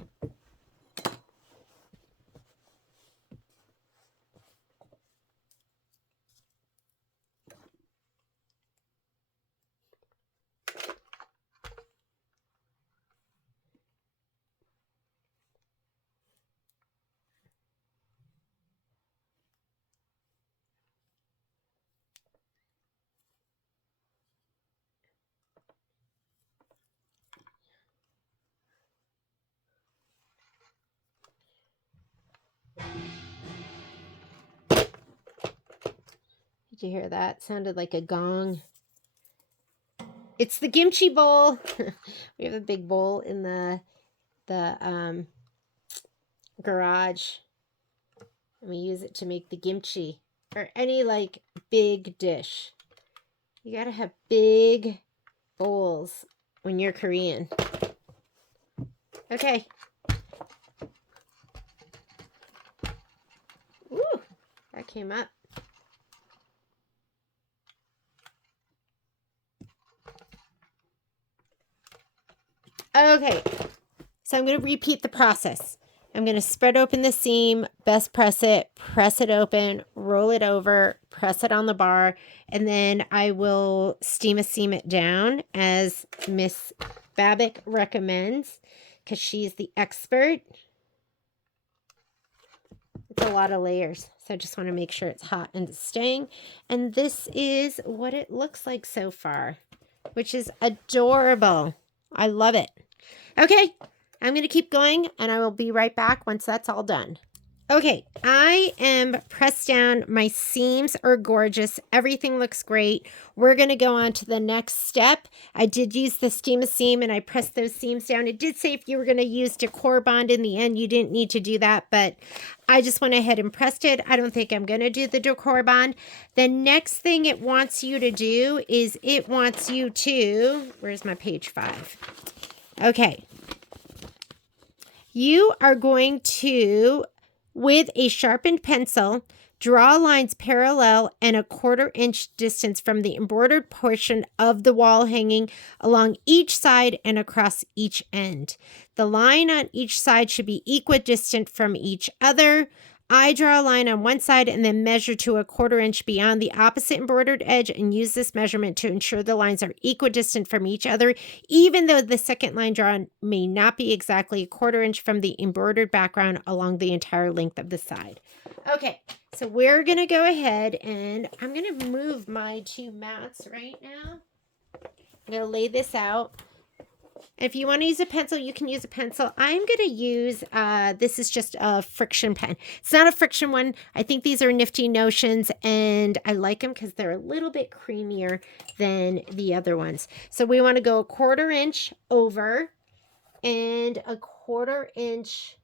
Did you hear that? It sounded like a gong. It's the kimchi bowl. We have a big bowl in the garage. And we use it to make the kimchi or any like big dish. You gotta have big bowls when you're Korean. Okay. Ooh, that came up. Okay, so I'm going to repeat the process. I'm going to spread open the seam, best press it open, roll it over, press it on the bar, and then I will steam a seam it down as Miss Babich recommends because she's the expert. It's a lot of layers, so I just want to make sure it's hot and it's staying. And this is what it looks like so far, which is adorable. I love it. Okay, I'm going to keep going, and I will be right back once that's all done. Okay, I am pressed down. My seams are gorgeous. Everything looks great. We're going to go on to the next step. I did use the steam seam and I pressed those seams down. It did say if you were going to use decor bond in the end, you didn't need to do that, but I just went ahead and pressed it. I don't think I'm going to do the decor bond. The next thing it wants you to do is it wants you to, where's my page 5? Okay. You are going to, with a sharpened pencil, draw lines parallel and a 1/4 inch distance from the embroidered portion of the wall hanging along each side and across each end. The line on each side should be equidistant from each other. I draw a line on one side and then measure to a 1/4 inch beyond the opposite embroidered edge and use this measurement to ensure the lines are equidistant from each other, even though the second line drawn may not be exactly a 1/4 inch from the embroidered background along the entire length of the side. Okay, so we're going to go ahead and I'm going to move my 2 mats right now. I'm going to lay this out. If you want to use a pencil, you can use a pencil. I'm going to use, this is just a friction pen. It's not a friction one. I think these are Nifty Notions, and I like them because they're a little bit creamier than the other ones. So we want to go a 1/4 inch over and a 1/4 inch.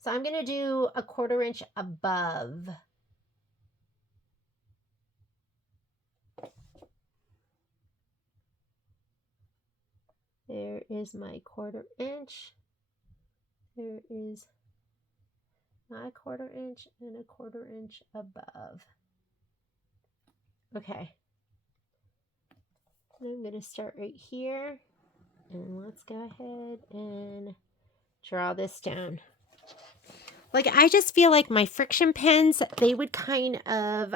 So I'm going to do a 1/4 inch above. There is my 1/4 inch. There is my 1/4 inch and a 1/4 inch above. Okay. I'm going to start right here. And let's go ahead and draw this down. Like, I just feel like my friction pens, they would kind of,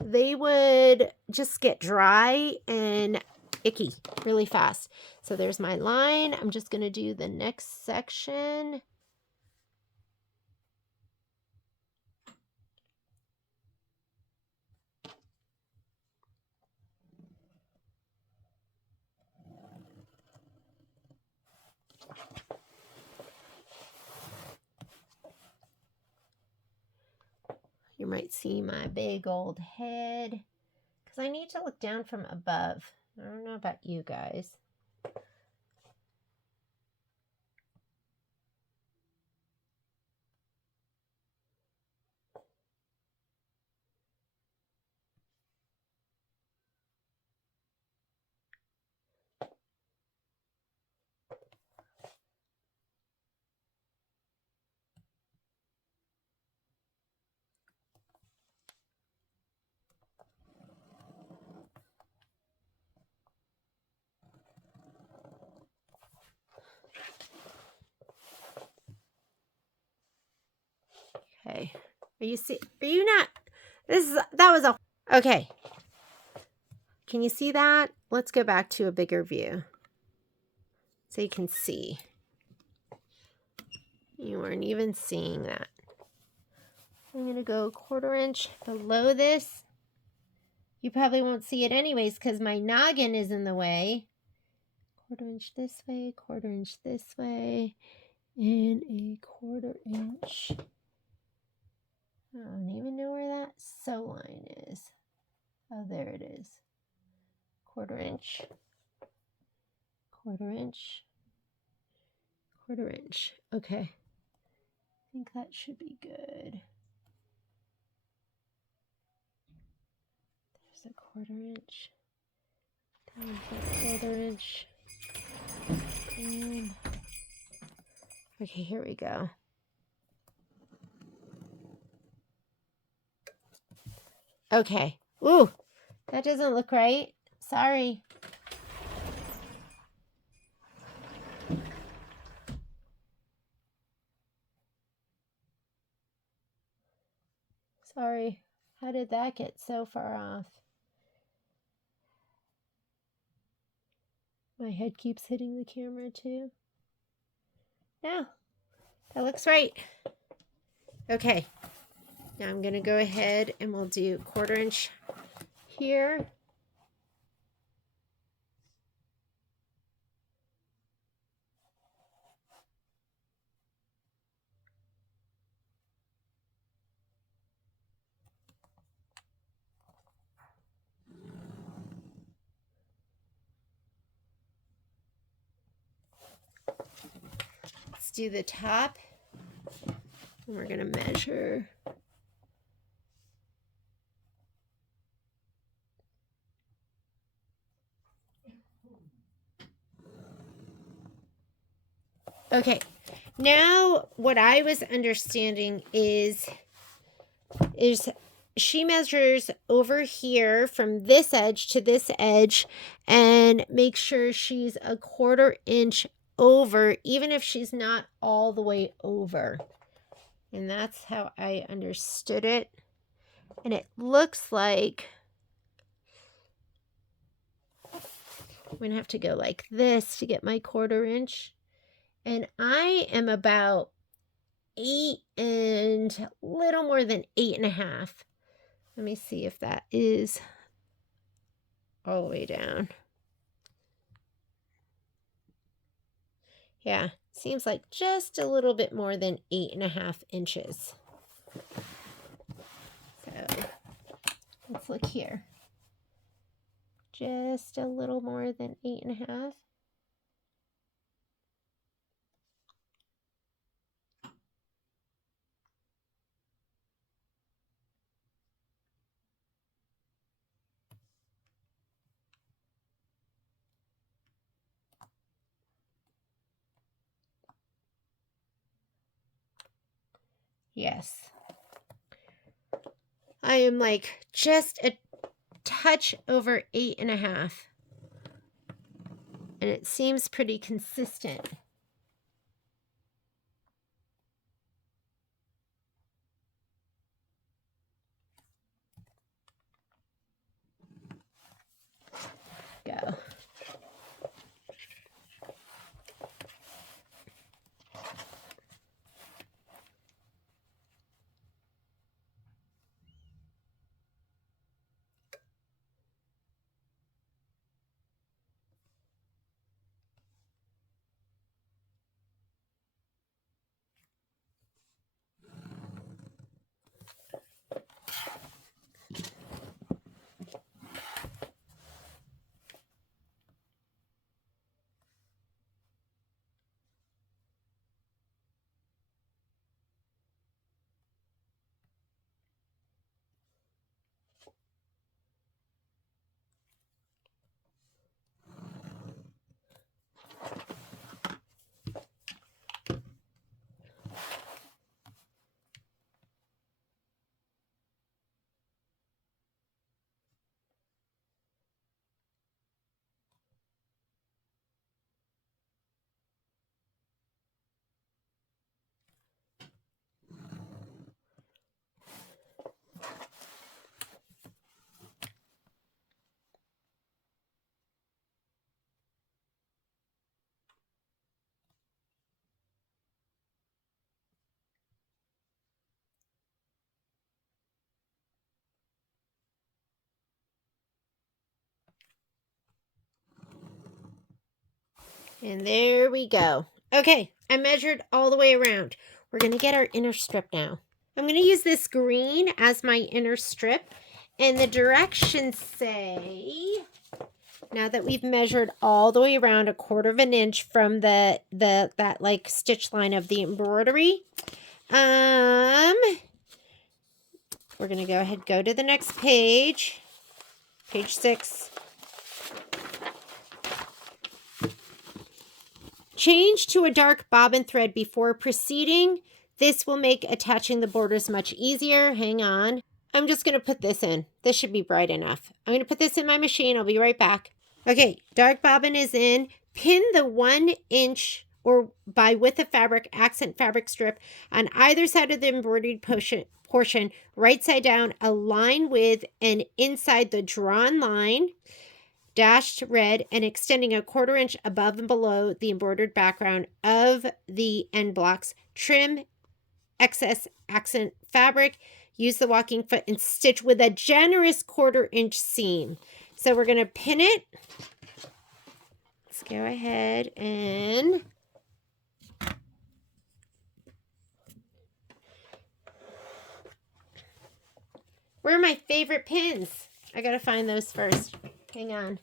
they would just get dry and icky really fast. So there's my line. I'm just going to do the next section. You might see my big old head because I need to look down from above. I don't know about you guys. Okay. Are you not, that was a, okay. Can you see that? Let's go back to a bigger view so you can see. You weren't even seeing that. I'm going to go 1/4 inch below this. You probably won't see it anyways because my noggin is in the way. 1/4 inch this way, 1/4 inch this way, and a 1/4 inch. I don't even know where that sew line is. Oh, there it is. 1/4 inch, 1/4 inch, 1/4 inch. Okay. I think that should be good. There's a 1/4 inch. There's a 1/4 inch. Okay, here we go. Okay. Ooh, that doesn't look right. Sorry. Sorry. How did that get so far off? My head keeps hitting the camera too. No, that looks right. Okay. Now I'm going to go ahead and we'll do 1/4 inch here. do the top. And we're going to measure. Okay, now what I was understanding is she measures over here from this edge to this edge and make sure she's a 1/4 inch over, even if she's not all the way over. And that's how I understood it. And it looks like I'm going to have to go like this to get my 1/4 inch. And I am about 8 and a little more than 8.5. Let me see if that is all the way down. Yeah, seems like just a little bit more than 8.5 inches. So let's look here. Just a little more than 8.5. Yes. I am like just a touch over 8.5. And it seems pretty consistent. Go. And there we go. Okay, I measured all the way around. We're going to get our inner strip now. I'm going to use this green as my inner strip. And the directions say, now that we've measured all the way around 1/4 inch from that like stitch line of the embroidery, we're going to go ahead, go to the next page, page 6. Change to a dark bobbin thread before proceeding. This will make attaching the borders much easier. Hang on. I'm just going to put this in. This should be bright enough. I'm going to put this in my machine. I'll be right back. Okay, dark bobbin is in. Pin the 1 inch or by width of fabric accent fabric strip on either side of the embroidered portion, right side down, align with and inside the drawn line, dashed red, and extending 1/4 inch above and below the embroidered background of the end blocks. Trim excess accent fabric. Use the walking foot and stitch with a generous 1/4 inch seam. So we're going to pin it. Let's go ahead and where are my favorite pins? I got to find those first. Hang on.